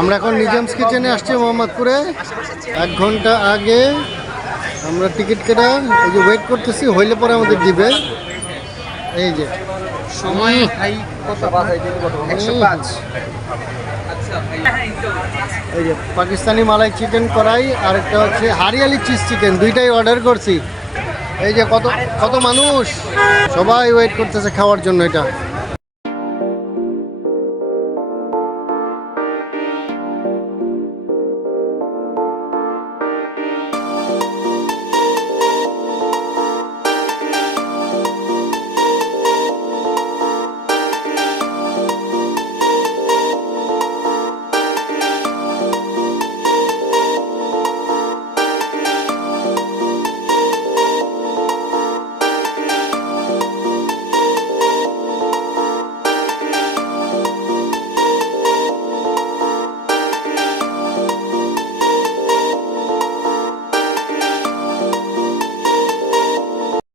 আমরা এখন নিজামস কিচেনে আসছি মোহাম্মদপুরে। 1 ঘন্টা আগে আমরা টিকিট কেটে এই যে ওয়েট করতেছি, হইলে পরে আমাদের দিবে। এই যে সময় ভাই কত 105। এই যে পাকিস্তানি মালাই চিকেন কড়াই আর একটা হচ্ছে হারিয়ালি চিজ চিকেন, দুইটাই অর্ডার করছি। এই যে কত কত মানুষ সবাই ওয়েট করতেছে খাওয়ার জন্য এটা।